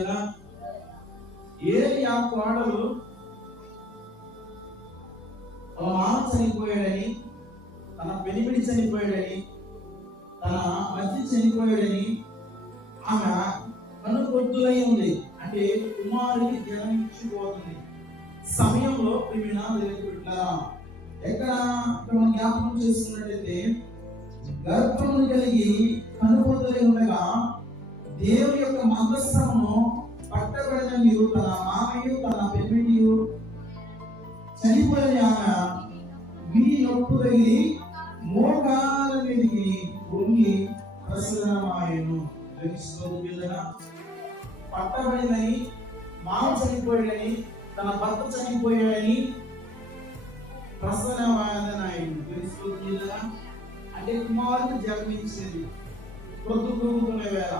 కదా. ఏలి ఆ కోడలు మామ చనిపోయాడని, తన పెనిమిడి చనిపోయాడని, తన మధ్య చనిపోయాడని ఆమె కనుగొద్దులై ఉంది. అంటే కుమారుడికి జన్మించిపోతుంది సమయంలో ఎక్కడ మనం జ్ఞాపకం చేసుకున్నట్లయితే గర్భమును కలిగి కనుగొద్దులై ఉండగా దేవుని యొక్క మందస్థమును పట్టబడిన తన మామయ్య తన పెనిమిడియు చనిపోయిన ఆమె విని నొప్పు తగిలి మోకాల మీదకి వంగి ప్రసన్నమాయను. పట్టబడిందని, మామ చనిపోయాడని, తన భర్త చనిపోయాడని ప్రసన్నమాయని ఆయన తెలుసుకోదు. అంటే కుమారుడు జన్మించేది ప్రొద్దుకునే వేళ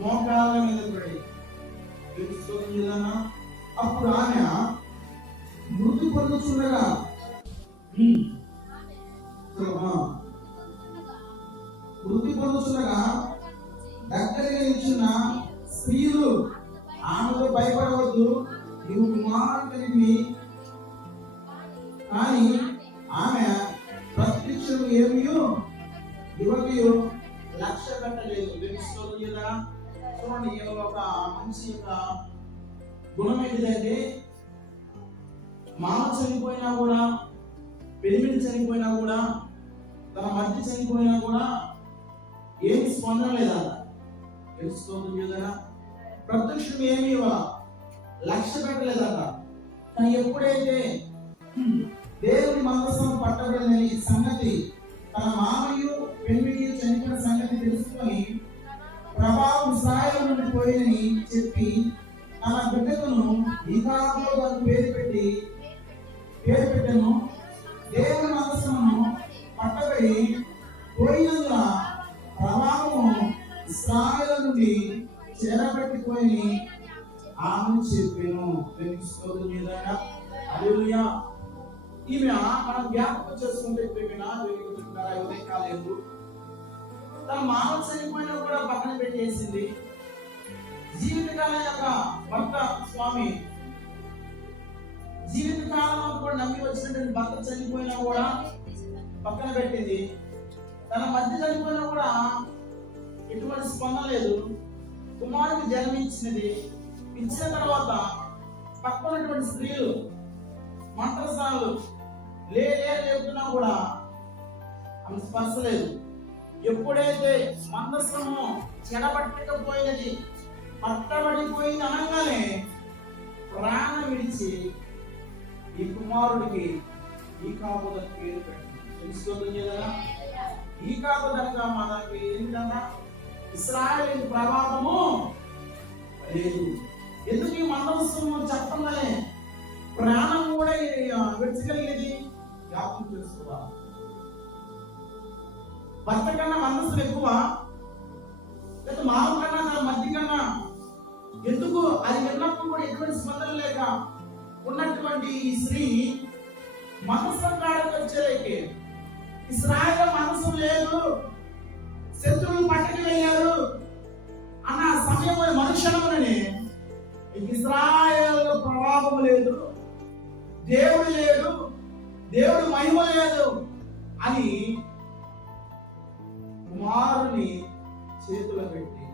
మోకాల మీద పడి తెలుసుకోదు. అప్పుడు ఆమె మృతి పొందుతుండగా దగ్గరగా నిల్చున్న స్త్రీలు ఆమెతో భయపడవద్దు, నీవు కుమారుడివి. కానీ ఆమె ప్రత్యక్షం ఏమీ యువతి లక్ష్య పెట్టలేదు. చూడండి, ఒక మంచి యొక్క గుణం ఏంటిదంటే మామ చనిపోయినా కూడా, పెనిమిడి చనిపోయినా కూడా, తన మధ్య చనిపోయినా కూడా ఏమి స్పందన లేదా తెలుసుకోవద్దు కదా. ప్రత్యక్షం ఏమి లక్ష్య పెట్టలేదట. కానీ ఎప్పుడైతే దేవుని మందసం పట్టబడిందని సంగతి, తన మామయ్య పెనిమిడి చనిపోయిన సంగతి తెలుసుకొని ప్రభావం ఇశ్రాయేలు నుండి పోయిందని చెప్పి తన బిడ్డకును ఇకాబోను పేరు పెట్టెను. దేవుని మందసమును పట్టబడి పోయినందున ప్రభావము ఇశ్రాయేలు నుండి చెరబట్టిపోయి ఆమె చెప్పాను. ఈమె మనం జ్ఞాపకం చేసుకుంటే కాలేదు, తన మామ చనిపోయినా కూడా పక్కన పెట్టేసింది. జీవితకాలం యొక్క భర్త స్వామి జీవితకాలం కూడా నమ్మి వచ్చినటువంటి భర్త చనిపోయినా కూడా పక్కన పెట్టింది. తన మధ్య చనిపోయినా కూడా ఎటువంటి స్పందన లేదు. కుమారుడికి జన్మించినది. ఇచ్చిన తర్వాత పక్కనటువంటి స్త్రీలు మంత్రసాలు లేపుతున్నా కూడా ఆమె స్పర్శ లేదు. ఎప్పుడైతే మందస్సము చెడబట్టకపోయినది, పట్టబడిపోయింది అనగానే ప్రాణం విడిచి ఈ కుమారుడికి ఈకాబోధ పేరు పెట్టింది. తెలుసుకోతుంది కదా. ఈకాబోధనగా మనకి ఏంటన్నా ఇశ్రాయేలు ప్రభావము లేదు. ఎందుకు ఈ మందస్సము చెప్పంగానే ప్రాణం కూడా విడిచగలిగేది జ్ఞాపకం చేసుకోవాలి. భర్త కన్నా మనస్సు ఎక్కువ, లేదా మామ కన్నా తన మధ్య కన్నా ఎందుకు అది విన్నప్పుడు కూడా ఎటువంటి స్పందన లేక ఉన్నటువంటి ఈ స్త్రీ మనస్సు కాడకు వచ్చేలేకే ఇశ్రాయేలు మనస్సు లేదు, శత్రువులు పట్టకి వెళ్ళారు అన్న సమయం మనుషులమని ఇశ్రాయేలు ప్రభావం లేదు, దేవుడు లేడు, దేవుడు మహిమ లేదు అని కుమారుని చేతులు పెట్టి,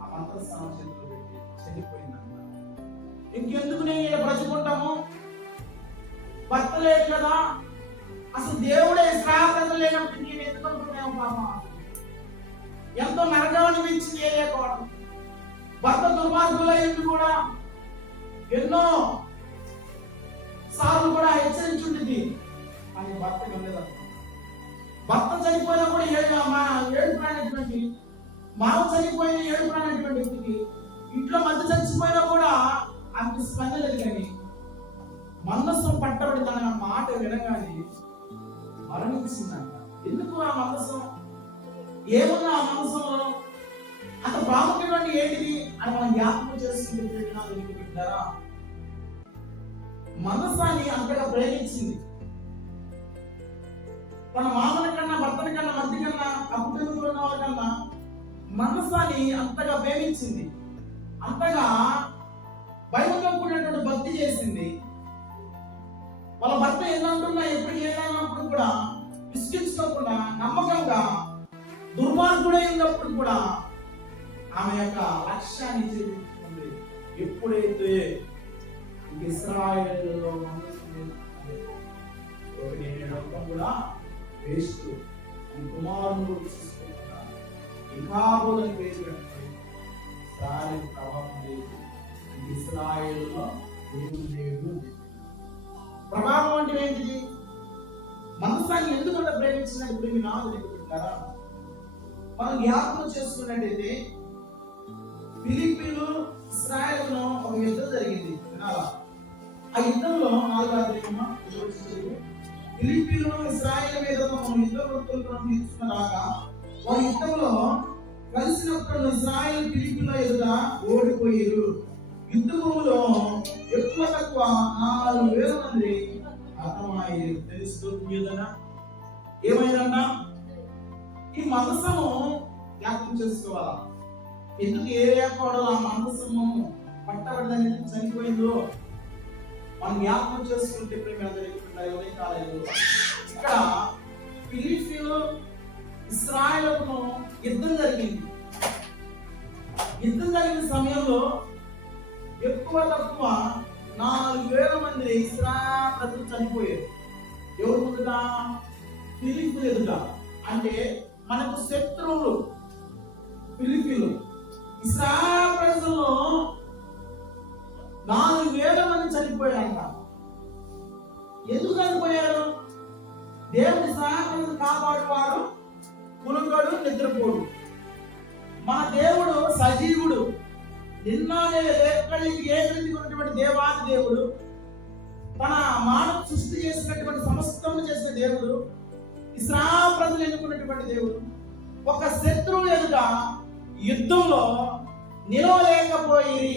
ఆ మంత్రస్థానం చేతులు పెట్టి చనిపోయిందంట. ఇంకెందుకు నేను బ్రతుకుంటాము? భర్త లేదు కదా, అసలు దేవుడే శ్రావణ లేనప్పుడు నేను ఎందుకు అనుకున్నాము? పాప ఎంతో నరకం అనిపించింది. ఏలేకపోవడం భర్త దుర్మార్గులైంది కూడా ఎన్నో సార్లు కూడా హెచ్చరించుంటుంది. అని భర్త వెళ్ళేదన్నమాట. భర్త చనిపోయినా కూడా ఏడుపునటువంటి, మామ చనిపోయిన ఏడుపునటువంటి వ్యక్తికి ఇంట్లో మధ్య చచ్చిపోయినా కూడా అంత స్పందలేదు. కానీ మందస్సం పట్టబడి తన మాట వినగానే మరణించిందంట. ఎందుకు ఆ మందస్సం? ఏమున్నా ఆ మందస్సంలో అంత ప్రాముఖ్యమైన ఏంటిది అని మనం జ్ఞాపకం చేసుకుంటారా? మనసాన్ని అంతగా ప్రేమించింది. తన మామల కన్నా, భర్తల కన్నా, మధ్య కన్నా, అప్పుడున్న వాళ్ళ కన్నా మనసాన్ని అంతగా ప్రేమించింది. అంతగా భయంతో కూడినటువంటి భక్తి చేసింది. వాళ్ళ భర్త ఏంటంటున్నా ఎప్పుడు ఏదన్నప్పుడు కూడా విసిగించుకోకుండా నమ్మకంగా దుర్మార్గుడైనప్పుడు కూడా ఆమె యొక్క లక్ష్యాన్ని చేరుకుంటుంది. ఎప్పుడైతే ఇశ్రాయేలులో కూడా వేస్తూ కుమారుడు తీసుకుంటున్నా ఇకాబోదని పేరు పెట్టి ఇశ్రాయేలు ప్రభావం లేదు. ఇశ్రాయేలులో దేవుడు లేడు. ప్రభావం అంటే ఏంటిది? మనసాన్ని ఎందుకంటే ప్రేమించినట్టు ప్రేమి నాకు తెలుపుకుంటారా? మనం జ్ఞాపకం చేసుకున్నట్టయితే ఫిలిప్పీలు ఇశ్రాయేలులో ఒక యుద్ధం జరిగింది. ఆ యుద్ధంలో ఫిలిప్పీలు ఇశ్రాయేలు మీద యుద్ధం తీసుకున్నాక ఒక యుద్ధంలో కలిసినప్పుడు ఇశ్రాయేలు ఫిలిప్పీలో ఎదుట ఓడిపోయారు. యుద్ధ భూమిలో ఎక్కువ తక్కువ 4,000 మంది హతమయ్యారు. తెలుస్తుందా ఏమైనా? ఈ మనసము జ్ఞాపకం చేసుకోవాలా. ఎందుకు ఏ కోడలు ఆ మనసము పట్టబడ్డని చనిపోయిందో మనం జ్ఞాపకం చేసుకుంటే కాలేదు. ఇక్కడ ఫిలిప్పీలు ఇశ్రాయేలును యుద్ధం జరిగింది. యుద్ధం జరిగిన సమయంలో ఎక్కువ తక్కువ 4,000 మంది ఇశ్రాయేలు ప్రజలు చనిపోయారు. ఎవరు ముందుట? ఫిలిప్పీలు ఎదుట. అంటే మనకు శత్రువులు ఫిలిప్పీలు. ఇశ్రాయేలు ప్రజల్లో 4,000 మంది చనిపోయారంట. ఎందుకు చనిపోయారు? దేవుడి ఇశ్రాయేలు కాపాడువాడు, కునుగడు, నిద్రపోడు. మన దేవుడు సజీవుడు. నిన్ననే ఉన్నటువంటి దేవాది దేవుడు, తన మానవ సృష్టి చేసినటువంటి సమస్తము చేసిన దేవుడు, ఇశ్రాయేలు ప్రజలు ఎన్నుకున్నటువంటి దేవుడు. ఒక శత్రువు ఎదుట యుద్ధంలో నిలవలేకపోయి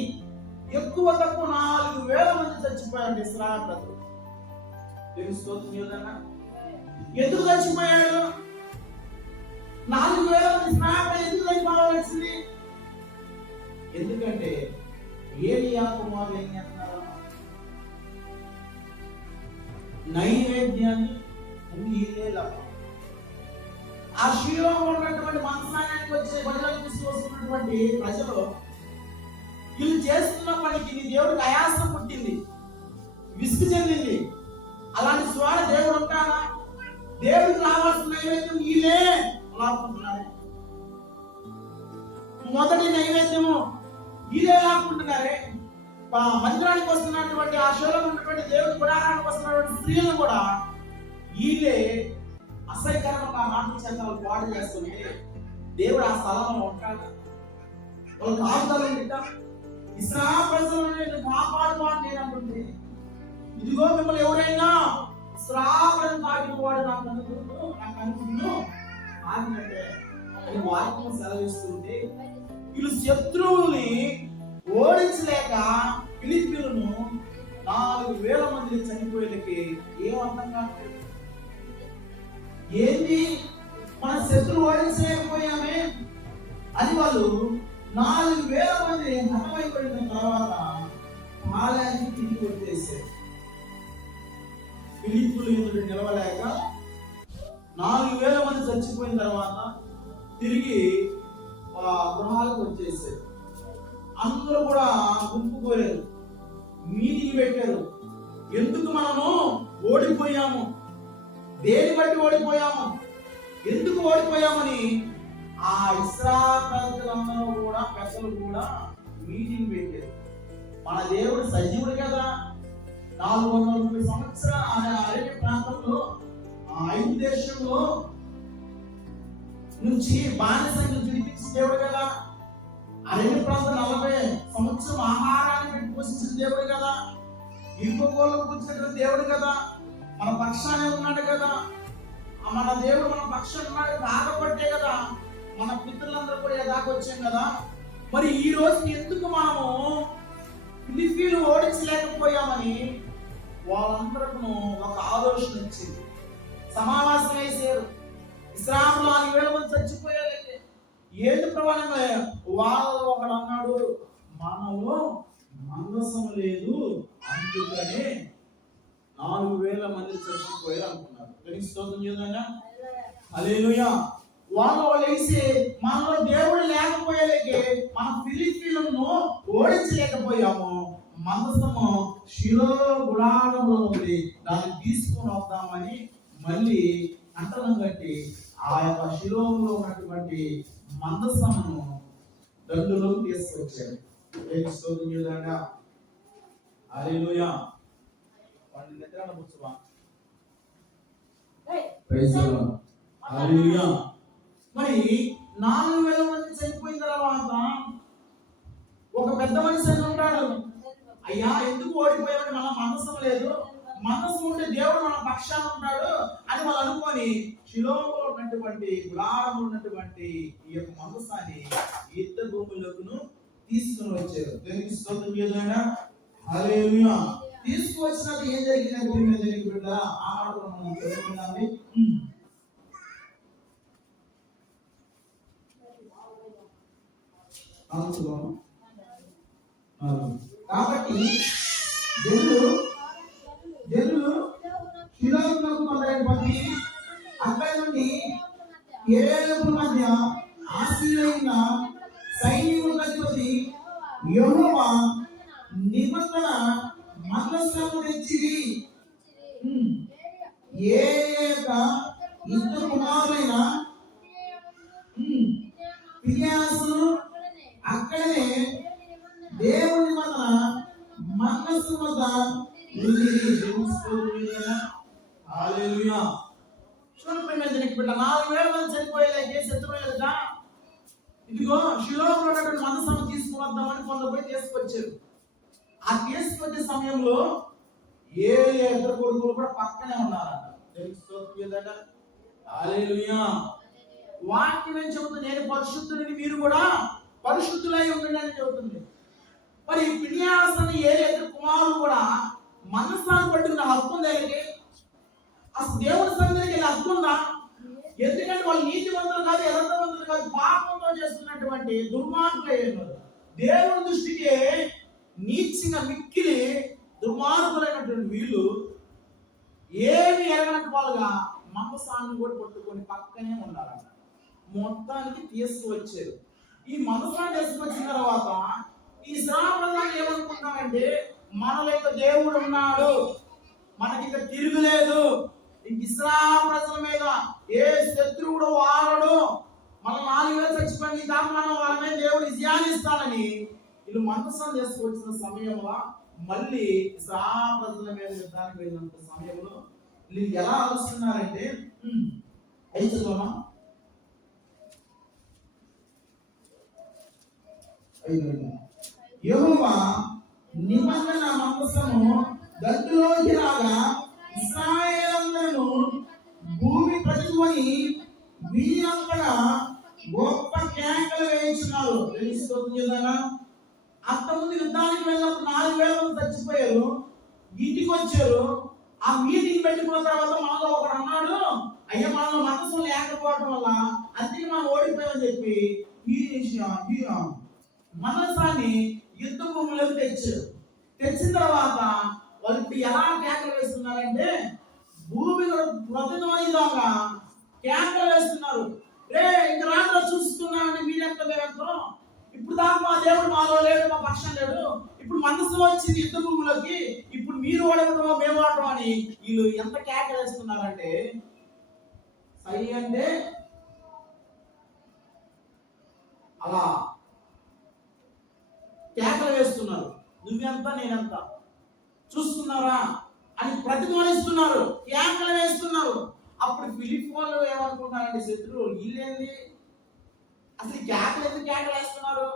ఎక్కువ తక్కువ 4,000 మంది చచ్చిపోయారు ఇశ్రాయేలు ప్రజలు. తెలుసుకోవచ్చున్నా ఎందుకు చచ్చిపోయాడు? 4,000 మంది ఇశ్రాయేలు ఎందుకు చచ్చిపోవాల్సింది? ఎందుకంటే ఏలియా కుమారులు ఏం చేస్తున్నారు? నైవేద్యాన్ని ఆ శిలో ఉన్నటువంటి మనసానికి వచ్చే బడిలోకి తీసుకొస్తున్నటువంటి ప్రజలు వీళ్ళు చేస్తున్న పనికి దేవుడికి ఆయాసం పుట్టింది, విసుగు చెందింది. అలాంటి స్వాడ దేవుడు ఉంటాడా? దేవుడికి రావాల్సిన నైవేద్యం వీళ్ళే లాక్కుంటున్నారు. మొదటి నైవేద్యము వీళ్ళే లాక్కుంటున్నారే. మందిరానికి వస్తున్నటువంటి ఆ శిలో ఉన్నటువంటి దేవుడి గుడారానికి వస్తున్నటువంటి స్త్రీలు కూడా వీళ్ళే అసహ్యకరంగా నాట్య చందాలు పాడు చేస్తుంటే దేవుడు ఆ స్థలంలో ఉంటాడు. వాళ్ళు కాపుదలు ఇశ్రాయేలు ప్రజలను కాపాడువాడు నేను అంటుంది. ఇదిగో మిమ్మల్ని ఎవరైనా ఇశ్రాయేలును తాకినవాడు నాకు అనుకుంటున్నాను ఆగినట్టే అని వాక్యం సెలవిస్తుంటే వీళ్ళు శత్రువుల్ని ఓడించలేక ఫిలిప్పీలను 4,000 మంది చనిపోయేకి ఏమర్థం కాదు. ఏంటి మన శత్రువు ఓడించలేకపోయామే అని వాళ్ళు 4,000 మంది హతమైపోయిన తర్వాత ఆలయానికి తిరిగి వచ్చేసారు. ఫిలిప్పీలు ఎదుట నిలవలేక 4,000 మంది చచ్చిపోయిన తర్వాత తిరిగి గృహాలకు వచ్చేసారు. అందరూ కూడా గుంపు కోరారు, మీటింగ్ పెట్టారు. ఎందుకు మనము ఓడిపోయాము, దేని బట్టి ఓడిపోయాము, ఎందుకు ఓడిపోయామని ఆ ఇశ్రాయేలు కూడా పెద్దలు కూడా మీటింగ్ పెట్టారు. మన దేవుడు సజీవుడు కదా. 430 సంవత్సరాల అరణ్య ప్రాంతంలో ఐదు దేశంలో నుంచి బానిసలను విడిపించిన దేవుడు కదా. అరణ్య ప్రాంతం 40 సంవత్సరం ఆహారాన్ని పెట్టి పోషించిన దేవుడు కదా. ఇరుకోలు కూర్చున్నటువంటి దేవుడు కదా. మన పక్షానే ఉన్నాడు కదా. మన దేవుడు మన పక్షాన్ని ఉన్నాడు కాకపోతే కదా మన పితరులందరూ కూడా దాకా వచ్చాం కదా. మరి ఈ రోజు ఎందుకు మనము ఫిలిప్పీలు ఓడించలేకపోయామని వాళ్ళందరూ ఒక ఆలోచన వచ్చింది. సమావేశం వేసారు. ఇశ్రాయేలు 4,000 మంది చచ్చిపోయారంటే ఏంటి ప్రమాణంగా వాళ్ళు ఒకడు అన్నాడు, మనలో మందసం లేదు, అందుకనే 4,000 మంది చచ్చిపోయారు అనుకున్నారు. దానికి స్తోత్రం చేద్దాం. హల్లెలూయా. వాళ్ళు వేసి మనలో దేవుడు లేకపోయేలేకే మన ఫిలిప్పీలను ఓడించలేకపోయాము. మందసము శిలో గుడారంలో ఉంది, దాన్ని తీసుకొని వద్దామని మళ్ళీ అంటనం కట్టి ఆ యొక్క శిలోలో ఉన్నటువంటి మందసమును దండులోకి తీసుకొచ్చారు. స్తోత్రం చేద్దాం. హల్లెలూయా. వాడి నిద్ర ముచ్చువా. Praise the Lord. హల్లెలూయా. మరి 4,000 మంది చనిపోయిన తర్వాత ఒక పెద్ద మనిషి అని ఉంటాడు. అయ్యా ఎందుకు ఓడిపోయామని మన మనసు లేదు, మనసు ఉంటే దేవుడు మన పక్షాన ఉంటాడు అని వాళ్ళు అనుకొని శిలోలో ఉన్నటువంటి గుడారంలో ఉన్నటువంటి ఈ యొక్క మనసాన్ని యుద్ధ భూములకు తీసుకుని వచ్చారు. దేవునికి స్తోత్రం చేద్దాం. హల్లెలూయా. తీసుకువచ్చినది ఏం జరిగిందంటే బిడ్డ ఆ మాటలు మనం తెలుసుకున్నాము. కాబట్టి జనులు శిలోమునకు మొదలైనటువంటి అక్కడి నుండి 7 మధ్య ఆశీలైన సైనికుల అధిపతి యెహోవా నిబంధన మందసము తెచ్చిరి. ఏక ఇద్దరు కుమారులైన ఫినెహాసును అక్కడనే దేవుని నిబంధన మందసం వద్ద ఉంది. హల్లెలూయా. చూడండి, 4,000 మంది చనిపోయేలాగే శత్రువులుగా ఇదిగో శిలోలో ఉన్నటువంటి మందసం తీసుకువద్దామని కొందరు తీసుకొచ్చారు. ఆ తీసుకొచ్చే సమయంలో ఇద్దరు కొడుకులు కూడా పక్కనే ఉన్నారంట. హల్లెలూయా. వాక్యం ఏం చెబుతుంది? నేను పరిశుద్ధుడిని, మీరు కూడా పరిశుద్ధులై ఉండండి అని చెబుతుంది. మరి ఫినెహాసు అనే ఇద్దరు కుమారులు కూడా మనసాన్ని పట్టుకున్న హక్కు ఉందా? అసలు దేవుని సన్నిధికి వెళ్ళి హక్కు ఉందా? ఎందుకంటే వాళ్ళు నీతివంతులు కాదు, యథార్థవంతులు కాదు, పాపంతో చేస్తున్నటువంటి దుర్మార్గులు అయ్యారు. దేవుని దృష్టికి నీచంగా మిక్కిలి దుర్మార్గులైనటువంటి వీళ్ళు ఏమి ఎరగనట్టు వాళ్ళుగా మందసాన్ని కూడా పట్టుకొని పక్కనే ఉండాలంట. మొత్తానికి తీసుకువచ్చారు. ఈ మందసాన్ని తీసుకొచ్చిన తర్వాత ఈ శ్రావణాలు ఏమనుకుంటారంటే మనలో ఇక దేవుడు ఉన్నాడు, మనకి ఇక తిరుగులేదు, ఇంక ఇస్రాయేలు ప్రజల మీద ఏ శత్రువుడు వారడు, మన 4,000 చచ్చిపోయింది దాకా మనం వాళ్ళ మీద దేవుడు విజయాన్నిస్తానని వీళ్ళు మందసం చేసుకొచ్చిన సమయంలో మళ్ళీ ఇస్రాయేలు ప్రజల మీద యుద్ధానికి వెళ్ళినంత సమయంలో వీళ్ళు ఎలా ఆలోచిస్తున్నారంటే చదువుమా యెహోవా నిబంధన మందసము గట్టులోకి రాగా ఇశ్రాయేలును భూమి పట్టుకొని వీరంతగా గొప్ప కేకలు వేయించున్నారు. అంతకుముందు యుద్ధానికి వెళ్ళినప్పుడు 4,000 మంది చచ్చిపోయారు. ఇంటికి వచ్చారు. ఆ మీటింగ్ పెట్టుకున్న తర్వాత మనలో ఒకడు అన్నాడు, అయ్యా మనలో మందసం లేకపోవడం వల్ల అందుకే మనం ఓడిపోయామని చెప్పి ఈ మందసాన్ని యుద్ధ భూమిలోకి తెచ్చారు. తెచ్చిన తర్వాత వాళ్ళు ఇప్పుడు ఎలా కేకలు వేస్తున్నారంటే భూమిలో ప్రతిధ్వనిలాగా కేకలు వేస్తున్నారు. రే ఇంక రాత్రి చూస్తున్నామని మీరెంత మేమెంతో, ఇప్పుడు దాకా మా దేవుడు మాలో లేడు, మా పక్షం లేడు, ఇప్పుడు మనసు వచ్చింది యుద్ధ భూమిలోకి, ఇప్పుడు మీరు ఓడటమో మేము ఓడటం అని వీళ్ళు ఎంత కేకలు వేస్తున్నారంటే సై అంటే అలా కేకలు వేస్తున్నారు. నువ్వెంత నేనెంత చూస్తున్నారా అని ప్రతిధ్వనిస్తున్నారు, కేకలు వేస్తున్నారు. అప్పుడు ఫిలిప్ వాళ్ళు ఏమనుకుంటారంటే శత్రువులు వీళ్ళేంది అసలు కేకలు ఎందుకు కేకలు వేస్తున్నారు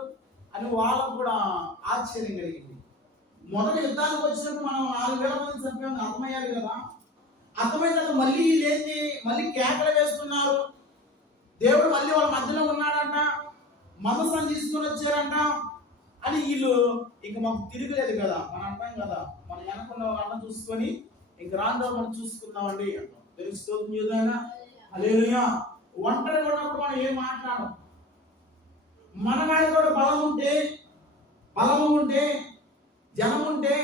అని వాళ్ళకు కూడా ఆశ్చర్యం కలిగింది. మొదటి యుద్ధానికి వచ్చినప్పుడు మనం 4,000 మంది చంపామని అర్థమయ్యారు కదా. అర్థమైన తర్వాత మళ్ళీ వీళ్ళేంది మళ్ళీ కేకలు వేస్తున్నారు. దేవుడు మళ్ళీ వాళ్ళ మధ్యలో ఉన్నాడంట, మందసాన్ని తీసుకొని వచ్చారంట అని వీళ్ళు ఇంక మాకు తిరుగులేదు కదా, మన అంటాం కదా, మన వెనకుండా వాళ్ళ చూసుకొని ఇంక రాందో మనం చూసుకుందామండి అంటాం. తెలుస్తుంది ఏదైనా. హల్లెలూయా. ఒంటరిగా ఉన్నప్పుడు మనం ఏం మాట్లాడం, మన వాడి కూడా బలం ఉంటే బలము ఉంటే, జనం ఉంటే,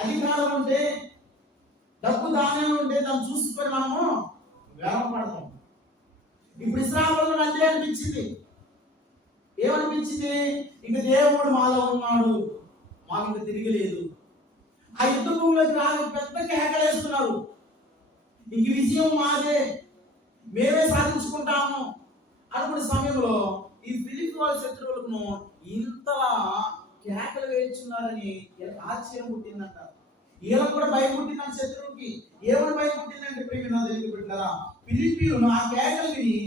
అధికారం ఉంటే, డబ్బు ధాన్యం ఉంటే దాన్ని చూసుకొని మనము గర్వపడతాం. ఇప్పుడు ఇశ్రాయేలు అంటే అనిపించింది. ఏమనిపించింది? ఇంక దేవుడు మాలో ఉన్నాడు, మాకు ఇంక తిరిగిలేదు. ఆ యుద్ధ భూమిలోకి రాని పెద్ద కేకలేస్తున్నారు. ఇంక విజయం మాదే, మేమే సాధించుకుంటాము అనుకునే సమయంలో ఈ ఫిలిప్పీ వాళ్ళ శత్రువులను ఇంతలా కేకలు వేస్తున్నారని ఆశ్చర్యం పుట్టిందంట. వీళ్ళకు కూడా భయం పుట్టిందంట. శత్రువుకి ఏమని భయం పుట్టిందంటే ప్రియమైన దేవుని బిడ్డలారా, ఫిలిప్పీయులు ఆ కేకలు విని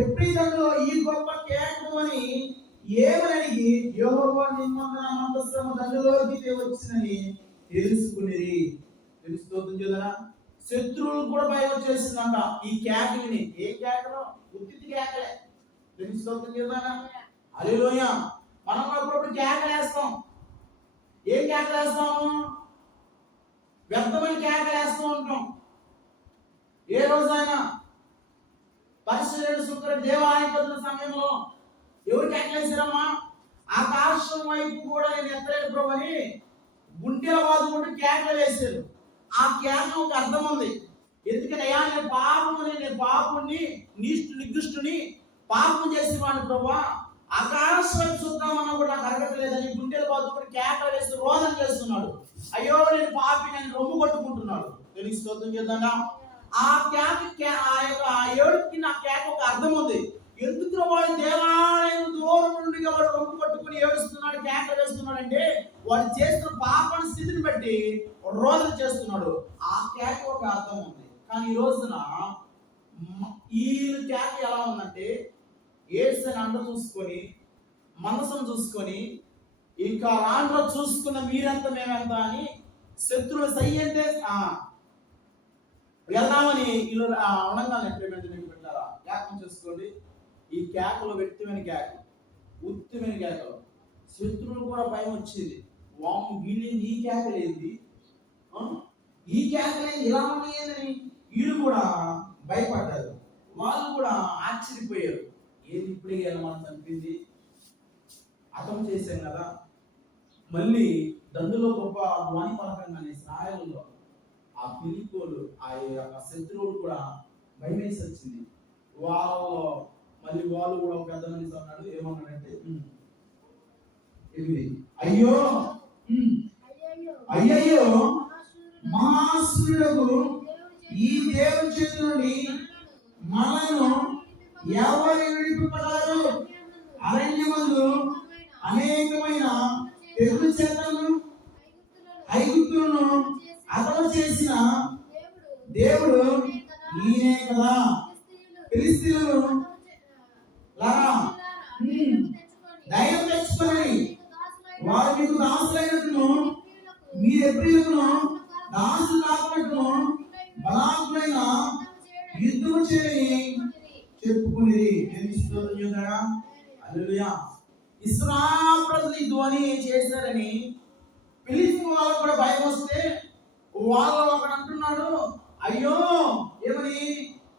ఎప్పుడైతే ఈ గొప్ప కేకలు అని ఏమని అడిగి యెహోవా నిమ్మన మందస్సము దండులోకి వచ్చిందని తెలుసుకునేది. తెలుసుకోవద్దు కదా. శత్రువులు కూడా భయం వచ్చేసిందంట ఈ కేకలిని. ఏ కేకలు? ఉత్తి కేకలే. తెలుసుకోవద్దు కదా. హల్లెలూయా. మనం అప్పుడప్పుడు కేకలేస్తాం. ఏం కేకలేస్తాము? వ్యర్థమైన కేకలేస్తూ ఉంటాం. ఏ రోజైనా పరిశుద్ధుడు శుక్రుడు దేవాలయం సమయంలో ఎవరు కేకలేసారమ్మా? ఆకాశం వైపు కూడా నేను ఎత్తలేడు ప్రభు అని గుండెల బాదుకుంటూ కేకలు వేశారు. ఆ కేక ఒక అర్థం ఉంది. ఎందుకంటే అయ్యా నేను పాపుని నికృష్టుని పాపం చేసిన వాడిని ప్రభు, ఆకాశం వైపు చూద్దామన్నా కూడా నాకు అరగట్లేదని గుండెల బాదుకుంటూ కేకలు వేస్తూ రోదన చేస్తున్నాడు. అయ్యో నేను పాపి, నేను రొమ్ము కొట్టుకుంటున్నాడు. తెలుసుకోవద్దు చేద్దాం. ఆ ఏడుకి నా కేక ఒక అర్థం ఉంది. ఎందుకు వాడు దేవాలయం దూరం నుండి వాడు రొమ్ము కొట్టుకుని ఏడుస్తున్నాడు, కేకలు వేస్తున్నాడు అంటే వాడు చేస్తున్న పాపం స్థితిని బట్టి రోదన చేస్తున్నాడు. ఆ కేక ఒక అర్థం ఉంది. కానీ ఈ రోజున ఈ కేక ఎలా ఉందంటే, ఏడ్సని అండ చూసుకొని, మనసును చూసుకొని, ఇంకా రాండ్ర చూసుకున్న మీరెంత మేమెంత అని శత్రువులు సై అంటే వెళ్దామని వీళ్ళు ఉండగానే పెట్టారా? జ్ఞాపకం చేసుకోండి. ఈ కేకలు వ్యక్తిమైన కేకలు, ఉత్తిమైన కేకలు. శత్రువులు కూడా భయం వచ్చేది. వాము వీళ్ళేంది, ఈ కేకలేంది, ఈ కేకలేంది, ఇలా ఉన్నాయని వీళ్ళు కూడా భయపడ్డారు. వాళ్ళు కూడా ఆశ్చర్యపోయారు. ఏది ఇప్పుడే మనం చంపింది, అర్థం చేశాం కదా. మళ్ళీ దండులో గొప్ప ధ్వని పలకంగానే ఇశ్రాయేలులో ఆ ఫిలిప్పీయులు ఆ శత్రువులు కూడా భయం వేసి వచ్చింది. వాళ్ళు కూడా పెద్ద మనిషి అన్నాడు. ఏమన్నాడంటే, అయ్యో అయ్యయ్యో మహాసూర్యుడు ఈ దేవుని చేతి నుండి మనను ఎవరు విడిపింపగలరు? అరణ్యమందు అనేకమైన తెగులు చేతను ఐగుప్తులను అతను చేసిన దేవుడు ఈయనే కదా. ఫిలిష్తీయులు ధైర్యం తెచ్చుకొని వారు మీకు దాసులైనట్టును మీరు ఎప్పుడూ దాసులు కాకున్నట్టును బలాత్మైన యుద్ధం చేయని చెప్పుకునేది. హల్లెలూయా. ఇశ్రాయేలు ప్రజలు ఈ ధ్వని చేశారని ఫిలిప్పీ వాళ్ళకు కూడా భయం వస్తే వాళ్ళు ఒకడు అంటున్నాడు, అయ్యో ఏమని,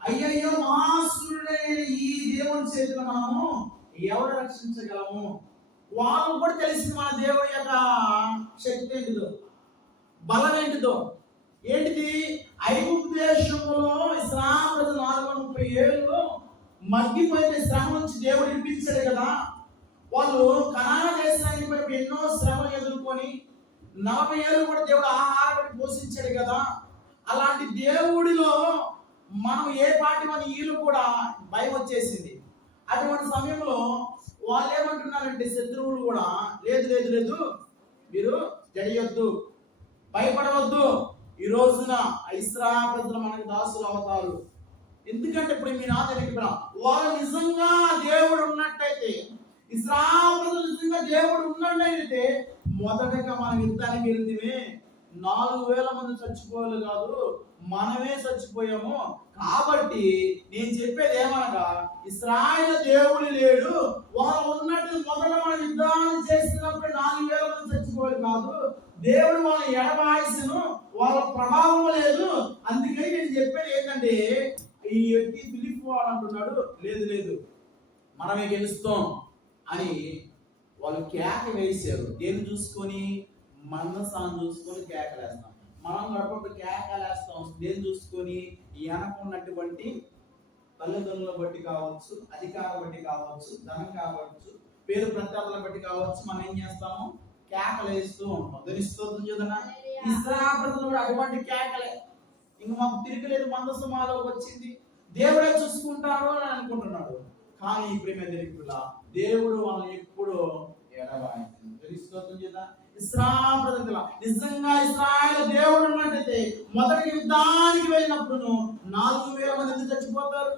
అయ్యయ్యో మహాసూర్యుడైన ఈ దేవుని చేతిలో మనము ఎవరు రక్షించగలము? వాళ్ళు కూడా తెలిసింది మన దేవుడి యొక్క శక్తి ఏంటిదో, బలం ఏంటిదో. ఏంటిది? ఐగుప్తు దేశంలో ఇశ్రాయేలు ప్రజలు 430 ఏళ్ళు మగ్గిపోయిన శ్రమ నుంచి దేవుడు ఇప్పించాడు కదా. వాళ్ళు కనాను దేశానికి పోయి ఎన్నో శ్రమలు ఎదుర్కొని 40 ఏళ్ళు కూడా దేవుడు ఆహారం పోషించాడు కదా. అలాంటి దేవుడిలో మనం ఏ పాటి మన వీళ్ళు కూడా భయం వచ్చేసింది. అటువంటి సమయంలో వాళ్ళు ఏమంటున్నారంటే, శత్రువులు కూడా లేదు లేదు లేదు మీరు జడియొద్దు, భయపడవద్దు, ఈ రోజున ఇశ్రాయేలు ప్రజలు మనకు దాసులు అవుతారు. ఎందుకంటే ఇప్పుడు మీ నాదరికి వాళ్ళు నిజంగా దేవుడు ఉన్నట్టయితే, ఇశ్రాయేలు ప్రజలు నిజంగా దేవుడు ఉన్నట్టయితే మొదటగా మనం యుద్ధానికి వెళ్తే 4000 మంది చచ్చిపోయారు కాదు, మనమే చచ్చిపోయాము. కాబట్టి నేను చెప్పేది ఏమనగా, ఇశ్రాయేలు దేవుడు లేడు, వాళ్ళు ఉన్నట్టు మొదట మనం యుద్ధాన్ని చేసినప్పుడు 4000 మంది చచ్చిపోయారు కాదు, దేవుడు వాళ్ళ ఎడబాయిసను, వాళ్ళ ప్రభావం లేదు. అందుకని నేను చెప్పేది ఏంటంటే, ఈ వ్యక్తి ఫిలిప్పీ వాడు అంటున్నాడు, లేదు లేదు మనమే గెలుస్తాం అని వాళ్ళు కేక వేసారు. దేన్ని చూసుకొని? మందసాన్ని చూసుకొని కేకలేస్తాం. మనం గడపప్పుడు కేకలేస్తాం దేన్ని చూసుకొని? వెనకున్నటువంటి తల్లిదండ్రుల బట్టి కావచ్చు, అధికారం బట్టి కావచ్చు, ధనం కావచ్చు, పేరు ప్రఖ్యాతుల బట్టి కావచ్చు, మనం ఏం చేస్తాము? కేకలు వేస్తూ ఉంటాం. ధనిస్తోంది చూడనా? ఇశ్రాయేలు కూడా అటువంటి కేకలే. ఇంక మాకు తిరగలేదు, మందస్సు మాలోకి వచ్చింది, దేవుడే చూసుకుంటాడు అని అనుకుంటున్నాడు. కానీ ప్రేమ దేవుడా, దేవుడు వాళ్ళని ఎప్పుడు ఎడబాయింది. తెలుస్తోంది కదా? ఇశ్రాయేలు నిజంగా ఇశ్రాయేలు దేవుడు ఉన్నట్టయితే మొదటి యుద్ధానికి వెళ్ళినప్పుడు 4,000 మంది ఎందుకు చచ్చిపోతారు?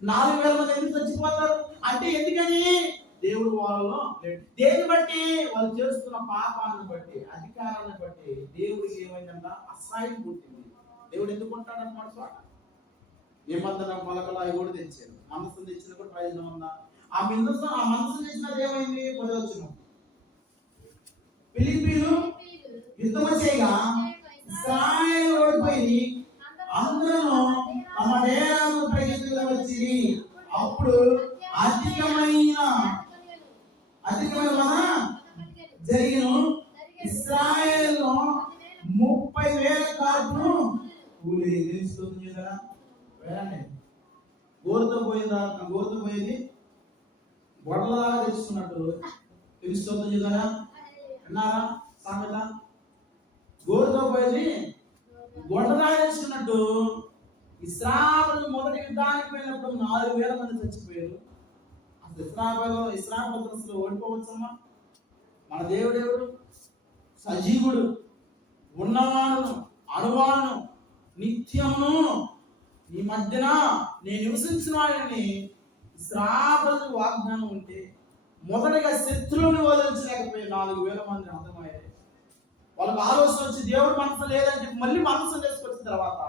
4,000 మంది ఎందుకు చచ్చిపోతారు అంటే ఎందుకని? దేవుడు వాళ్ళలో దేన్ని బట్టి? వాళ్ళు చేస్తున్న పాపాన్ని బట్టి, అధికారాన్ని బట్టి దేవుడికి ఏమైందంట? అసహ్యం పుట్టింది. దేవుడు ఎందుకు ఉంటాడన్నమాట చోట. నిబంధన పలకలు అవి కూడా తెచ్చారు. మనసు తెచ్చిన కూడా ప్రయోజనం ఉందా? ఆ మనసు తెచ్చినది ఏమైంది? 10వ వచనం, ఫిలిప్పీలు యుద్ధము చేయగా ఇశ్రాయేలు ఓడిపోయి అందరూ తమ డేరాలకు పరిగెత్తుకుని వచ్చి అప్పుడు అధికమైన జరిగిన ఇశ్రాయేలు 30,000 కాపులు కూలి. తెలుస్తుంది కదా? గోరుతో పోయేది గొడవలాగా తెలుసుకున్నట్టు తెలుస్తుంది కదా? విన్నారా సామెత? గోరుతో పోయేది గొడవలాగా తెలుసుకున్నట్టు ఇశ్రాయేలు మొదటి యుద్ధానికి వెళ్ళినప్పుడు 4,000 మంది చచ్చిపోయారు. అసలు ఇశ్రాయేలు ఓడిపోవచ్చమ్మా? మన దేవుడు ఎవరు? సజీవుడు, ఉన్నవాడు, అణువాను, నిత్యమును ఈ మధ్యన నేను నివసించిన వాడిని ఇశ్రాయేలు వాగ్దానం ఉంటే మొదటగా శత్రువుని వదిలించలేకపోయి 4,000 మంది అర్థమయ్యారు. వాళ్ళకి ఆలోచన వచ్చి దేవుడు మనసు లేదని చెప్పి మళ్ళీ మనసు తీసుకొచ్చిన తర్వాత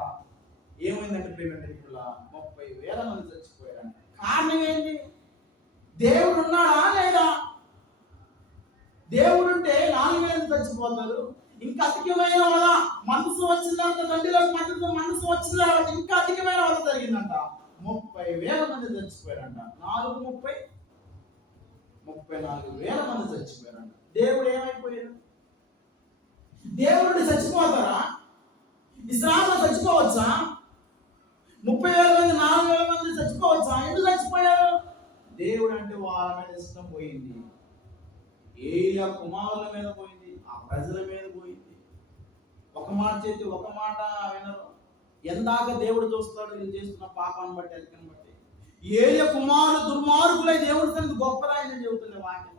ఏమైందంటే ప్రేమ 30,000 మంది చచ్చిపోయారంట. కారణం ఏంటి? దేవుడు ఉన్నాడా లేదా? దేవుడు ఉంటే 4,000 చచ్చిపోతారు. ఇంకా అధికమైన వల్ల మనసు వచ్చిందంట. తండ్రిలోకి మనసు వచ్చిన తర్వాత ఇంకా అధికమైన వల్ల జరిగిందంట. 30,000 మంది చచ్చిపోయారంట. 34,000 మంది చచ్చిపోయారంట. దేవుడు ఏమైపోయాడు? దేవుడు చచ్చిపోతారా? ఇశ్రాయేలు చచ్చిపోవచ్చా? 30,000 మంది 4,000 మంది చచ్చిపోవచ్చా? ఎందుకు చచ్చిపోయారు? దేవుడు అంటే వాళ్ళ మీద ఇష్టం పోయింది. ఏలియా కుమారుల మీద పోయింది, ఆ ప్రజల మీద పోయింది. ఒక మాట చేతి ఒక మాట వినరు. ఎందాక దేవుడు చూస్తాడు వీళ్ళు చేస్తున్న పాపాన్ని బట్టి, అధికాన్ని బట్టి. ఏలియా కుమారులు దుర్మార్గులై దేవుడి తండ్రి గొప్పదాయని చెబుతున్న వాక్యం.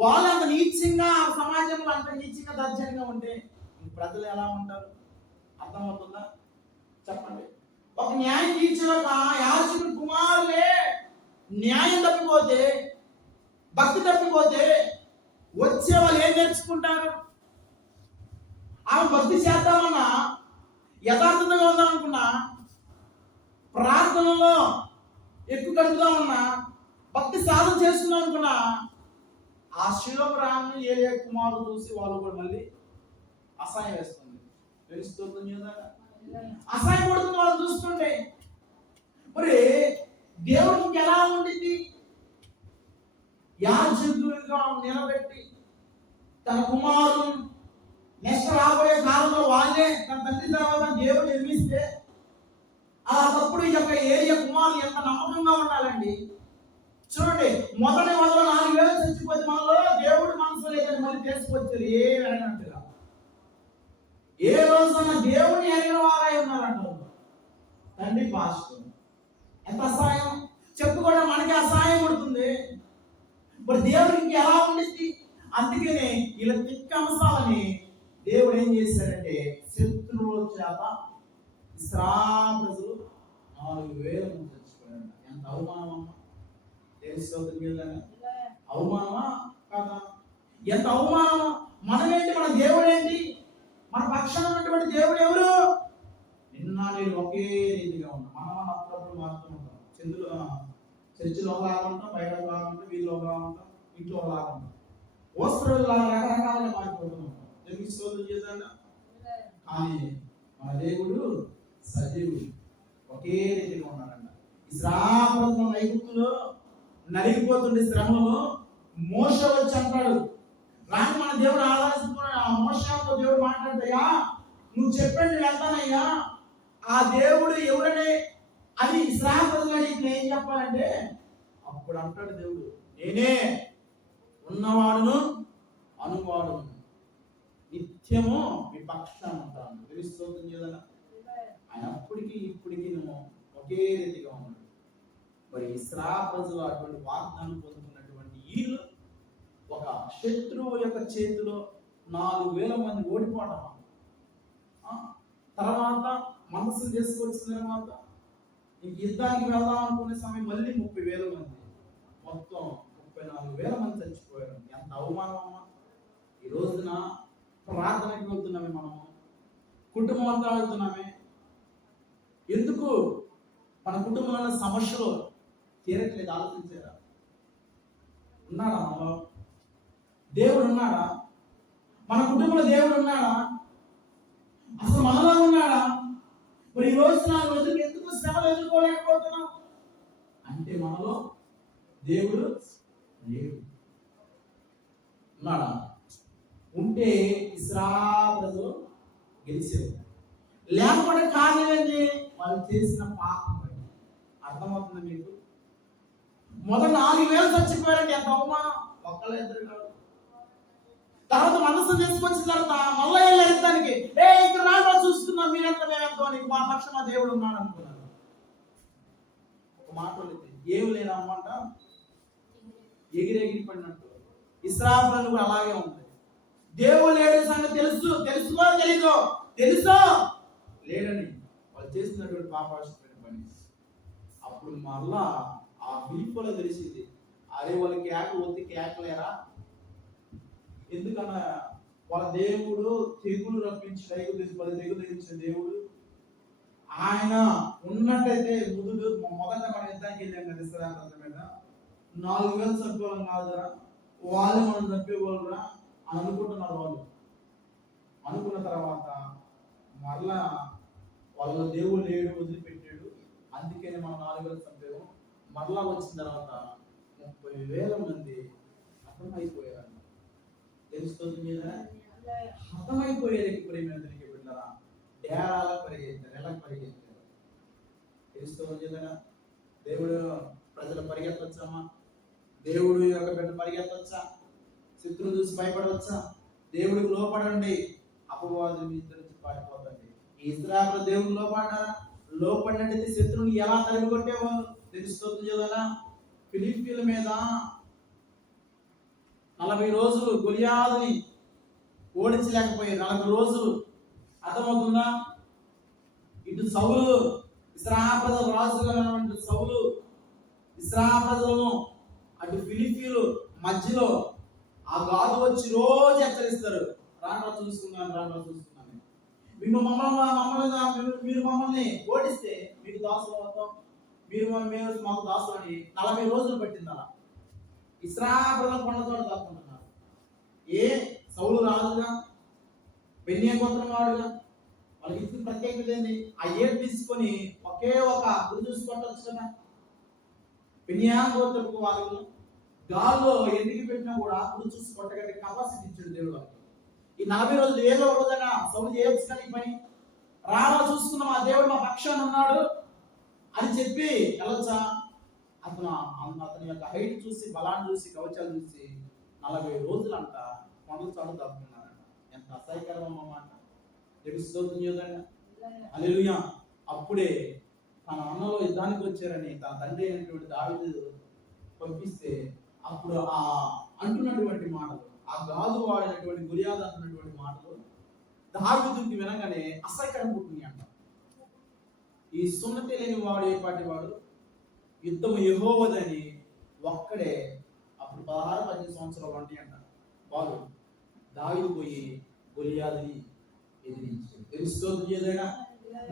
వాళ్ళు అంత నీచంగా సమాజంలో అంత నీచంగా దర్శనంగా ఉంటే ప్రజలు ఎలా ఉంటారు? అర్థమవుతుందా? చెప్పండి. ఒక న్యాయం తీర్చిన యాజకుడి కుమారులే న్యాయం తప్పిపోతే, భక్తి తప్పిపోతే వచ్చే వాళ్ళు ఏం నేర్చుకుంటారు? ఆమె భక్తి చేద్దామన్నా, యథార్థంగా ఉందామనుకున్నా, ప్రార్థనలో ఎక్కువ కడుపుదామన్నా, భక్తి సాధన చేస్తున్నాం అనుకున్నా, ఆ శిలోపురాన్ని ఏ కుమారులు చూసి వాళ్ళు కూడా మళ్ళీ అసహాయం వేస్తుంది. తెలుస్తుంది కదా? అసహాయం పడుతుంది వాళ్ళు చూస్తుంటే. మరి దేవుడికి ఎలా ఉండింది? యాజకుడిగా నిలబెట్టి తన కుమారులు నెక్స్ట్ రాబోయే కాలంలో వాళ్ళే తన తండ్రి తర్వాత దేవుడు నిర్మిస్తే అలాప్పుడు ఈ యొక్క ఏరియా కుమారులు ఎంత నమ్మకంగా ఉండాలండి. చూడండి, మొదటి 4,000 చచ్చిపోతే మనలో దేవుడి మనసు లేదని మళ్ళీ తీసుకొచ్చారు ఏమి అడిగినట్టుగా. ఏ రోజున దేవుడిని అడిగిన వారై ఉన్నారంటారు. తండ్రి పాస్టర్ ఎంత అసహాయం చెప్పుకోవడం మనకి అసహాయం పడుతుంది. ఇప్పుడు దేవుడికి ఎలా ఉండింది? అందుకనే ఇలా తిక్కంశాలని దేవుడు ఏం చేశాడంటే శత్రువుల చేత ఇశ్రాయేలు 4,000 మంది చచ్చిపోయాడు. ఎంత అవమానం అమ్మా! తెలుస్తుంది. అవమానమా కాదా? ఎంత అవమానం! మనమేంటి? మన దేవుడు ఏంటి? మన పక్షాన ఉన్నటువంటి దేవుడు ఎవరు? నిన్న నేను ఒకే రీతిగా ఉన్నాం. మనం అప్పుడప్పుడు మారుతూ ఉంటాం. చర్చిలో ఒకలాగా ఉంటాం, బయట ఒకలాగా ఉంటాం, వీధిలో ఒకలాగా ఉంటాం, ఇంట్లో ఒకలాగా ఉంటాం. వస్త్రాలు రకరకాలుగా మారిపోతూ ఉంటాం. తెలుగు చేద్దాం. కానీ మన దేవుడు సజీవుడు, ఒకే రీతిగా ఉన్నాడంట. ఇశ్రాయేలు ఐగుప్తులో నలిగిపోతుండే శ్రమలో మోషే వచ్చి అంటాడు, రాని మన దేవుడు ఆరాధిస్తున్నాడు. ఆ మోషేతో దేవుడు మాట్లాడతాయా, నువ్వు చెప్పండి వెళ్తానయ్యా, ఆ దేవుడు ఎవరనే అని ఇశ్రాయేలు ప్రజలు అడిగితే ఏం చెప్పాలంటే, అప్పుడు అంటాడు దేవుడు, నేనే ఉన్నవాడును అనువాడును, నిత్యము మీ పక్షాన ఉంటాను. తెలుస్తుంది కదా, ఆయన అప్పటికి ఇప్పటికి నువ్వు ఒకే రీతిగా ఉన్నాడు. మరి ఇశ్రాయేలు ప్రజలు అటువంటి వాగ్దానం పొందుకున్నటువంటి వీళ్ళు ఒక శత్రువు యొక్క చేతిలో 4,000 మంది ఓడిపోవడం, తర్వాత మనసు చేసుకొచ్చిన తర్వాత ఇంక యుద్ధానికి వెళ్దాం అనుకునే సమయం మళ్ళీ 30,000 మంది, మొత్తం 34,000 మంది చచ్చిపోయారు. ఎంత అవమానం అమ్మా! ఈ రోజున ప్రార్థనకి వెళ్తున్నామే, మనము కుటుంబంతో వెళ్తున్నామే. ఎందుకు మన కుటుంబంలో సమస్యలు తీరట్లేదు? ఆలోచించారా? ఉన్నాడా మనలో దేవుడు? ఉన్నాడా మన కుటుంబంలో? దేవుడు ఉన్నాడా? అసలు మనలో ఉన్నాడా? మరి ఈ రోజు నా రోజుకి ఎందుకు శ్రమలు ఎదుర్కోలేకపోతున్నాం అంటే మనలో దేవుడు లేడు. ఉన్నాడా? ఉంటే ఇశ్రాయేలు ప్రజలు గెలిచేది. లేకపోతే కారణం ఏంటి? వాళ్ళు చేసిన పాపం. అర్థమవుతుంది మీకు? మొదట 4,000 చచ్చిపోయారంటే ఎంత అవమానం! ఒక్కళ్ళ ఇద్దరు కాదు. తర్వాత మనసు తీసుకొచ్చిన తర్వాత మళ్ళీ వెళ్ళడానికి ఇక్కడ రాగా చూస్తున్నాం, మీరెంత మేమెంతో, నీకు మా పక్షం మా దేవుడు ఉన్నాడు అనుకున్నారు. ఒక మాట ఏమి లేని అమ్మంట ఎగిరెగిరి పడినట్టు ఇశ్రాయేలు కూడా అలాగే ఉంది. దేవుడు లేడు సంగతి తెలుసుకో తెలీదో, తెలుసో లేడని వాళ్ళు చేస్తున్నటువంటి పాపాశమైన పని. అప్పుడు మళ్ళా ఆ బిల్పులో తెలిసింది, అరే వాళ్ళు కేక ఒత్తి కేకలేరా, ఎందుకన్నా వాళ్ళ దేవుడు తెగులు రప్పించి 10 తెగులు తెగించిన దేవుడు ఆయన ఉన్నట్టయితే మొదట మన యుద్ధానికి వెళ్ళాం కదా ఇశ్రాయేలు మీద, 4,000 చంపేవాళ్ళం కాదురా, వాళ్ళే మనం చంపేవాళ్ళరా అని అనుకుంటున్నారు వాళ్ళు. అనుకున్న తర్వాత మరలా వాళ్ళ దేవుడు లేడు, వదిలిపెట్టాడు, అందుకనే మనం 4,000 చంపేము. మరలా వచ్చిన తర్వాత 30,000 మంది హతమైపోయారు. తెలుస్తుంది కదా, హతమైపోయేది ప్రేమికి బిడ్డరా, డేరాల పరిగెత్తారు, ఎలా పరిగెత్తారు తెలుస్తుంది కదా. దేవుడు ప్రజలు పరిగెత్తవచ్చామా? దేవుడు యొక్క బిడ్డ పరిగెత్తవచ్చా? శత్రువు చూసి భయపడవచ్చా? దేవుడికి లోపడండి, అపవాదులు మీ ఇద్దరు నుంచి పారిపోతండి. ఈ ఇశ్రాయేలు దేవుడు లోపడినట్టయితే శత్రువుని ఎలా తరిమి కొట్టేవాళ్ళు తెలుస్తుంది కదా. ఫిలిప్పీల మీద 40 రోజులు గొలియాదుని ఓడించలేకపోయారు. 40 రోజులు. అర్థమవుతుందా? ఇటు సౌలు ఇశ్రాయేలు ప్రజల రాజుగా ఉన్నటువంటి సౌలు ఇశ్రాయేలు ప్రజలను, అటు ఫిలిప్పీలు మధ్యలో ఆ గాదు వచ్చి రోజు హెచ్చరిస్తారు, రాను చూసుకున్నాను. మీరు మమ్మల్ని ఓడిస్తే మీకు దాసులు అవుతాం, మీరు మాకు దాసులు అని 40 రోజులు పట్టింది. అలా ఇశ్రాయేలు కొండ చోట దాక్కుంటున్నారు. సౌలు రాజుగా, బెన్యామీను గోత్రం వాడుగా, వాళ్ళకి ఇచ్చిన ప్రత్యేకత ఏంది? ఆ ఏడు తీసుకొని ఒకే ఒక గురి చూసి కొట్టవచ్చు కదా. బెన్యామీను గోత్రపు వాళ్ళు గాల్లో ఎందుకు పెట్టినా కూడా గురి చూసి కొట్టగలిగే కెపాసిటీ ఇచ్చాడు దేవుడు వాళ్ళకి. ఈ 40 రోజులు ఏదో ఒక రోజైనా సౌలు చేయొచ్చు కానీ ఈ పని రానా చూసుకున్నాం, ఆ దేవుడు మా పక్షాన ఉన్నాడు అని చెప్పి వెళ్ళొచ్చా? అతని యొక్క హైట్ చూసి, బలాన్ని చూసి, కవచాలు చూసి 40 రోజులంట కొండల చాటు దాక్కున్నారంట. ఎంత అసహ్యకరం అన్నమాట. తెలుస్తుంది కదండి. హల్లెలూయా. అప్పుడే తన అన్నలో యుద్ధానికి వచ్చారని తన తండ్రి అయినటువంటి దావీదు పంపిస్తే అప్పుడు ఆ అంటున్నటువంటి మాటలు, ఆ గాదు వాడినటువంటి గొలియాదు అంటున్నటువంటి మాటలు దావీదుకి వినగానే అసహ్యకరం పుట్టింది అంట. ఈ సున్నతి లేని వాడు ఏ పాటి వాడు, యుద్ధము యెహోవాదని ఒక్కడే. అప్పుడు 16-18 సంవత్సరాలు ఉంటాయి అంట. వాడు దావీదు పోయి గొలియాదుని ఎదిరించాడు. తెలుస్తుంది ఏదైనా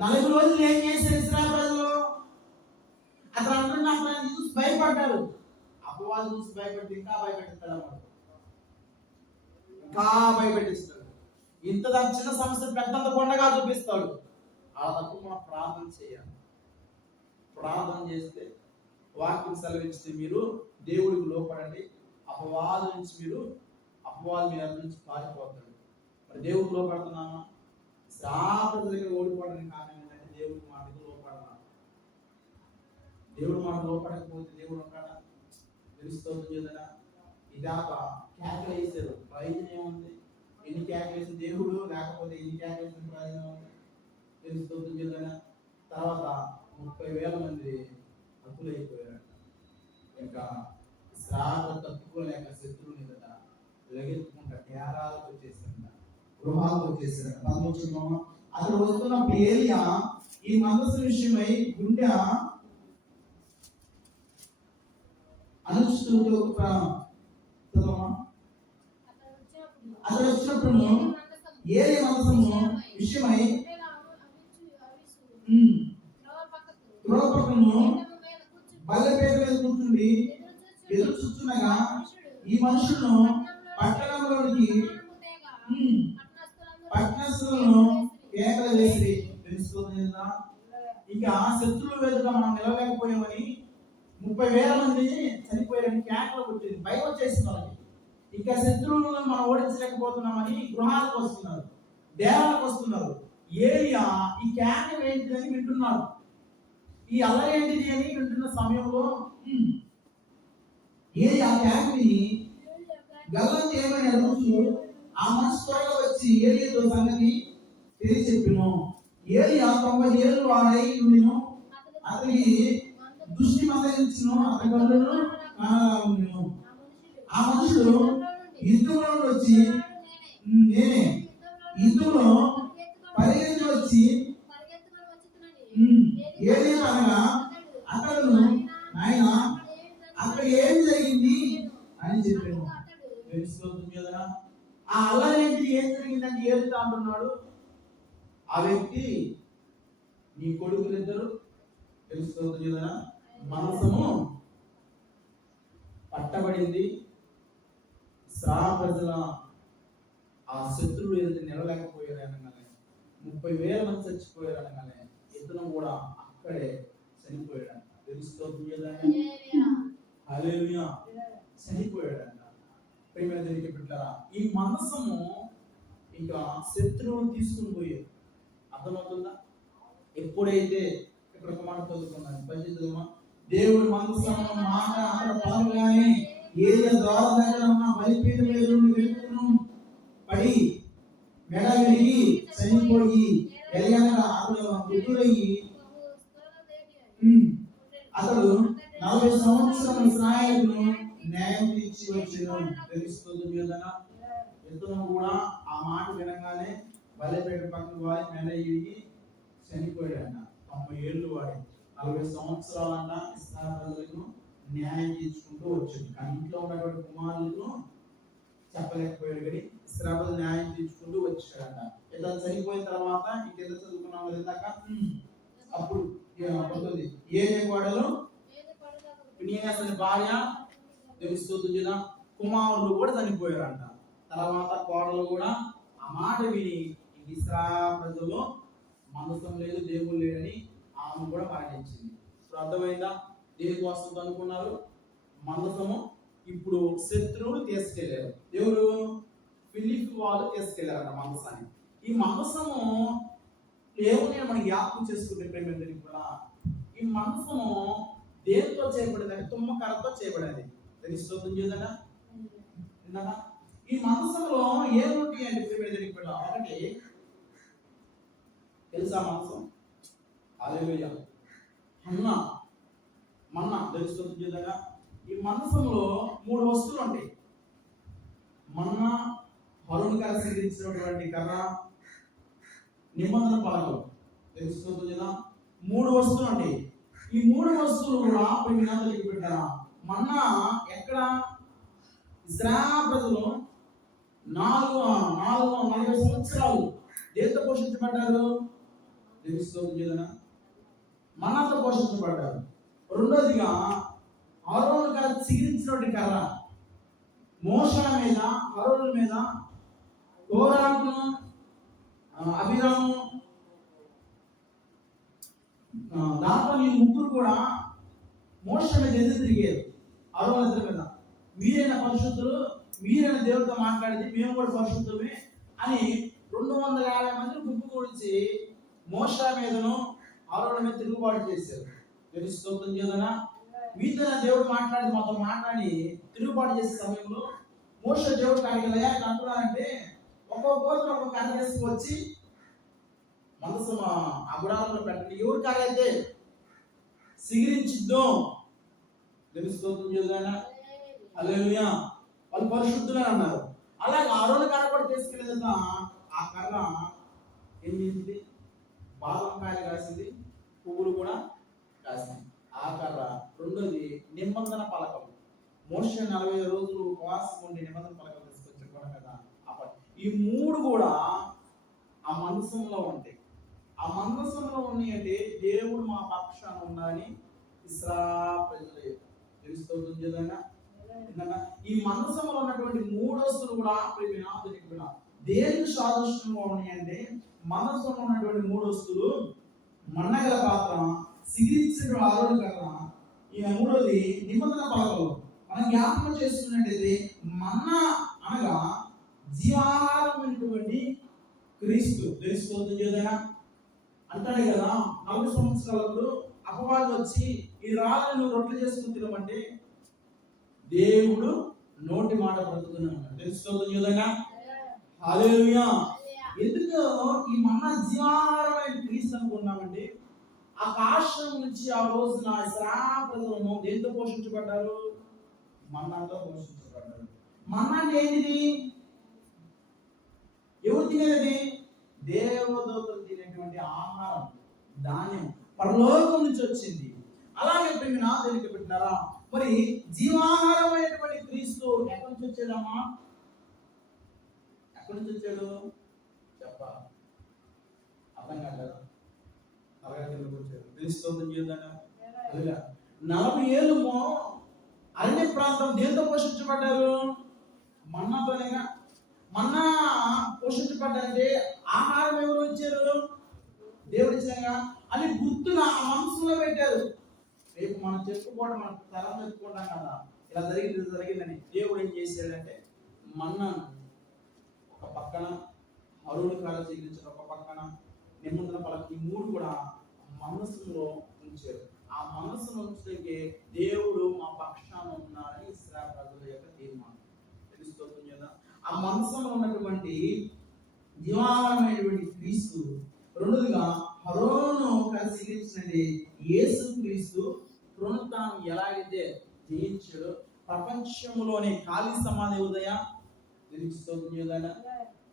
40 రోజులు ఏం చేశారు ఇశ్రాయేలు ప్రజలు? అతను అంటున్న చూసి భయపడ్డారు. అపవాదు చూసి భయపడి ఇంకా భయపెట్టిస్తాడు అన్నమాట. ఇంకా భయపెట్టిస్తాడు. ఇంత చిన్న సమస్య పెద్దంత కొండగా చూపిస్తాడు. ఆ తప్పు మనం ప్రార్థన చేయాలి. ప్రార్థన చేస్తే వాక్యం సెలవిస్తే మీరు దేవుడికి లోపడండి, అపవాది నుంచి మీరు అపవాది మీ నుంచి పారిపోతాడు. మరి దేవుడు లోపడుతున్నామా? శ్రాపద దగ్గర ఓడిపోవడానికి కారణం ఏంటంటే దేవుడి మాటకు లోపడాలి. దేవుడి మాట లోపడకపోతే దేవుడు ఉంటాడా? తెలుస్తుంది కదా. ఇదాక కేకలు వేసారు, ప్రయోజనం ఏముంది? ఎన్ని కేకలు వేసిన దేవుడు లేకపోతే ఎన్ని కేకలు వేసిన ప్రయోజనం ఉంది? తెలుస్తుంది కదా. తర్వాత 30,000 మంది హతులైపోయారు. ఇంకా శ్రాప తట్టుకోలేక శత్రువుని కదా లగెత్తుకుంటా నేరాలకు వచ్చేసారంట, గృహాలకు వచ్చేసారంట. పంపించుకున్నామా? అక్కడ వస్తున్న ఏలియా ఈ మనసు విషయమై గుండె అనుష్ఠుతో అక్కడ వచ్చినప్పుడు ఏలి మనసము విషయమై త్రోపకము బల్లపేట మీద కూర్చుండి ఎదురు చూస్తుండగా ఈ మనుషులను పట్టణంలోనికి పట్టణస్థులను కేకలు వేసి తెలుస్తుంది. ఇంకా శత్రువులు ఎదుట మనం నిలవలేకపోయామని 30,000 మంది చనిపోయారని కేకలు కొట్టింది. భయం వచ్చేసింది వాళ్ళకి. ఇంకా శత్రువులను మనం ఓడించలేకపోతున్నామని గృహాలకు వస్తున్నారు, దేవాలకు వస్తున్నారు. ఏలియా ఈ కేక ఏంటిదని వింటున్నారు. ఈ అల్లరి ఏంటిది అని వింటున్న సమయంలో ఏలియా కేకని గల్లం చేయమని అడుగుతూ ఆ మనసు త్వరగా వచ్చి ఏలియాతో సంగతి తెలియ చెప్పిను. ఏలియా 90 ఏళ్ళు వాడై ఉండిను, అతనికి దృష్టి మందగించును, అతని కళ్ళను కానరాగును. ఆ మనుషుడు యుద్ధంలో వచ్చి నేనే యుద్ధంలో పరిగెత్తి వచ్చి ఏది అనగా అతడు ఆయన అక్కడ ఏం జరిగింది అని చెప్పాను. తెలుసుకోవచ్చు కదా. ఆ అల్లరేంటి ఏం జరిగిందంటే ఏది అంటున్నాడు. ఆ వ్యక్తి నీ కొడుకులిద్దరు తెలుసుకోవచ్చు కదా. మనసము పట్టబడింది. ప్రజల ఆ శత్రువులు ఏదైతే నిలలేకపోయారు అనగానే 30,000 మంది చచ్చిపోయారు అనగానే ఇతను కూడా అక్కడే చనిపోయాడంట. తెలుసుకోవచ్చు కదా. హల్లెలూయా, చనిపోయాడంట. ప్రేమ జరిగే బిడ్డలారా, ఈ మనసము ఇంకా శత్రువును తీసుకుని పోయారు. అర్థమవుతుందా? ఎప్పుడైతే ఇక్కడ ఒక మాట చదువుకున్నాను, పరిశుద్ధమా, దేవుడి మనసము మాట అక్కడ పాల్గొని ఏలియా ద్వారం దగ్గర ఉన్న బలిపీఠం మీద నుండి వెలుగును పడి మెడ విరిగి చనిపోయి ఎలియాగా అతడు వృద్ధుడయ్యి అతడు 40 సంవత్సరాల ఇశ్రాయేలును న్యాయం తీర్చి వచ్చెను. తెలుస్తుంది కదా. ఇతను కూడా ఆ మాట వినగానే బలిపీఠ పక్కన వాడి మెడ విరిగి చనిపోయాడన్న. 90 ఏళ్ళు వాడి 40 సంవత్సరాలన్న ఇశ్రాయేలును న్యాయం తీర్చుకుంటూ వచ్చింది. కానీ ఇంట్లో ఉన్నటువంటి కుమారులను చెప్పలేకపోయాడు. కానీ ఇశ్రాయేలు న్యాయం తీర్చుకుంటూ వచ్చాడంట. ఇతను చనిపోయిన తర్వాత ఇంకెంత చదువుకున్నాం ఇందాక. అప్పుడు పొందుతుంది ఏదే కోడలు ఫినియాస్ భార్య తెలుస్తుంది కదా. కుమారులు కూడా చనిపోయారంట. తర్వాత కోడలు కూడా ఆ మాట విని ఇశ్రాయేలు ప్రజల్లో మనసం లేదు, దేవుడు లేడని ఆమె కూడా మరణించింది. ఇప్పుడు అర్థమైందా? దేనికోసం అనుకున్నారు? మందసము ఇప్పుడు శత్రువులు తీసుకెళ్లారు. దేవుడు ఫిలిప్ వాళ్ళు తీసుకెళ్లారన్న మందసాన్ని. ఈ మందసము దేవుని మనం జ్ఞాపకం చేసుకుంటే ప్రేమ కూడా ఈ మందసము దేనితో చేయబడింది? తుమ్మకరతో చేయబడింది. తెలుస్తుంది కదా. ఈ మందసంలో ఏమిటి అంటే ప్రేమ ఒకటి తెలుసా? మందసం హల్లెలూయా మన్నా తెలుస్తుంది కదా. ఈ మందసంలో 3 వస్తువులు ఉంటాయి. మన్నా, హరోను గారు సిద్ధించినటువంటి కర్ర, నిబంధన పలకలు. తెలుస్తుంది కదా. 3 వస్తువులు ఉంటాయి. ఈ 3 వస్తువులు కూడా వినాదలికి పెట్టారా. మన్నా ఎక్కడ? ఇశ్రాయేలు ప్రజలు 440 సంవత్సరాలు దేంతో పోషించబడ్డారు? తెలుస్తుంది కదా. మన్నాతో పోషించబడ్డారు. రెండోదిగా హరోను గారు చిగిరించినటువంటి కర్ర, మోషే మీద, హరోను మీద, కోరాహును, అబీరాము, దాంతో ఈ ముగ్గురు కూడా మోషే మీద ఎదురు తిరిగారు. హరోను మీద మీరైన పరిశుద్ధులు, మీరైన దేవుడితో మాట్లాడేది మేము కూడా పరిశుద్ధులమే అని 250 మందిని గుంపు కూర్చి మోషే మీదను ఆరోన్ మీద తిరుగుబాటు చేశారు. తెలుసుకోవడం చేదనా మీతో దేవుడు మాట్లాడి మాతో మాట్లాడి తిరుగుబాటు చేసే సమయంలో మోషే దేవుడు అడిగలయా అంటున్నారంటే ఒక్కొక్క గోత్రం ఒక్కొక్క కథ తీసుకొచ్చి మనసు ఆ గుడారంలో పెట్టండి, ఎవరి కారైతే సిగిరించిద్దాం. తెలుసుకోవడం చేదనా హల్లెలూయా, వాళ్ళు పరిశుద్ధులే అన్నారు. అలాగే ఆరోన్ కర్ర కూడా తీసుకెళ్ళేదా ఆ కర్ర ఏం చేసింది, బాదం కాయలు కాసింది, పువ్వులు కూడా కాసింది ఆ కర్ర. రెండోది నిబంధన పలకం. మోషే 40 రోజులు ఉపవాసం ఉండి నిబంధన పలకం తీసుకొచ్చారు కదా. ఈ 3 కూడా ఆ మందసంలో ఉంటాయి. ఆ మందసంలో ఉన్నాయి అంటే దేవుడు మా పక్షాన ఉన్నారని ఇశ్రాయేలు ప్రజలు తెలుసుకోవడం. ఈ మందసంలో ఉన్నటువంటి 3 వస్తువులు కూడా దేనికి సాదృశ్యంగా ఉన్నాయి అంటే మనసులో ఉన్నటువంటి 3 వస్తువులు మన్నగల పాత్ర, సిగిరించిన ఆరోన్ కర్ర, ఈ 3వది నిబంధన పలకలు. మనం జ్ఞాపకం చేసుకున్నట్టయితే మన్నా అనగా జీవాహారమైనటువంటి క్రీస్తు. తెలుసుకోవద్దు ఏదైనా అంటాడు కదా, 40 సంవత్సరాలకు అపవాది వచ్చి ఈ రాళ్ళను రొట్టెలు చేసుకుని తినమంటే దేవుడు నోటి మాట బ్రతుకున్నాడు. తెలుసుకోవద్దు ఏదైనా హల్లెలూయా. ఎందుకు ఈ మన్నా జీవాహారమైన క్రీస్తు అనుకున్నామంటే ఆకాశం నుంచి ఆ రోజున ఇశ్రాయేలు ప్రజలను దేంతో పోషించబడ్డారు, మన్నాతో పోషించబడ్డారు. మన్నా అంటే ఏంటిది, ఎవరు తినేది, దేవదూతలు తినేటువంటి ఆహారం, ధాన్యం పరలోకం నుంచి వచ్చింది. అలాగే ప్రేమ దేనికి పెట్టినారా, మరి జీవాహారమైనటువంటి క్రీస్తు ఎక్కడి నుంచి వచ్చాడమ్మా, ఎక్కడి నుంచి వచ్చాడు చెప్ప అర్థం కాదు. 40 ఏళ్ళు అరణ్య ప్రాంతం దేంతో పోషించబడ్డారు, మన్నాతోనేగా. మన్నా పోషించబడ్డారంటే ఆహారం ఎవరు ఇచ్చారు, దేవుడు ఇచ్చాగా. అది గుర్తుగా ఆ మనసులో పెట్టారు. రేపు మనం చెప్పుకోవడం, మన తరం చెప్పుకుంటాం కదా, ఇలా జరిగిందని. దేవుడు ఏం చేశాడంటే మన్నాను ఒక పక్కన, అరుణు కాల చికిత్స ఒక పక్కన, నిబంధన పలక, ఈ 3 కూడా మనసులో ఉంచారు. ఆ మనసును ఉంచడానికి దేవుడు మా పక్షాన ఉన్నారని ఇశ్రాయేలు ప్రజల యొక్క తీర్మానం. తెలుస్తుంది కదా. ఆ మనసులో ఉన్నటువంటి జీవాహారమైనటువంటి క్రీస్తు. రెండోదిగా అరోను కలిసి ఇచ్చినది యేసు క్రీస్తు పునరుత్థానం ఎలాగైతే జయించాడో ప్రపంచంలోనే ఖాళీ సమాధి ఉదయం తెలుస్తుంది కదా.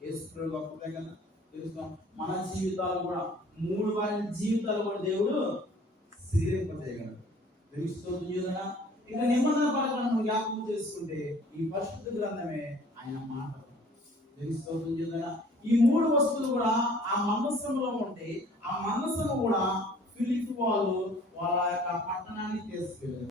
యేసు గొప్పదే కదా. తెలుస్తాం మన జీవితాలు కూడా 3 వారి జీవితాలు కూడా దేవుడు సిరింపజేయగలడు. తెలుస్తుంది కదా. ఇక నిబంధన పలకలను జ్ఞాపకం చేసుకుంటే ఈ పరిశుద్ధ గ్రంథమే ఆయన మాట. తెలుస్తుంది కదా. ఈ 3 వస్తువులు కూడా ఆ మనస్సులో ఉంటే ఆ మనస్సును కూడా ఫిలిప్పీ వాళ్ళు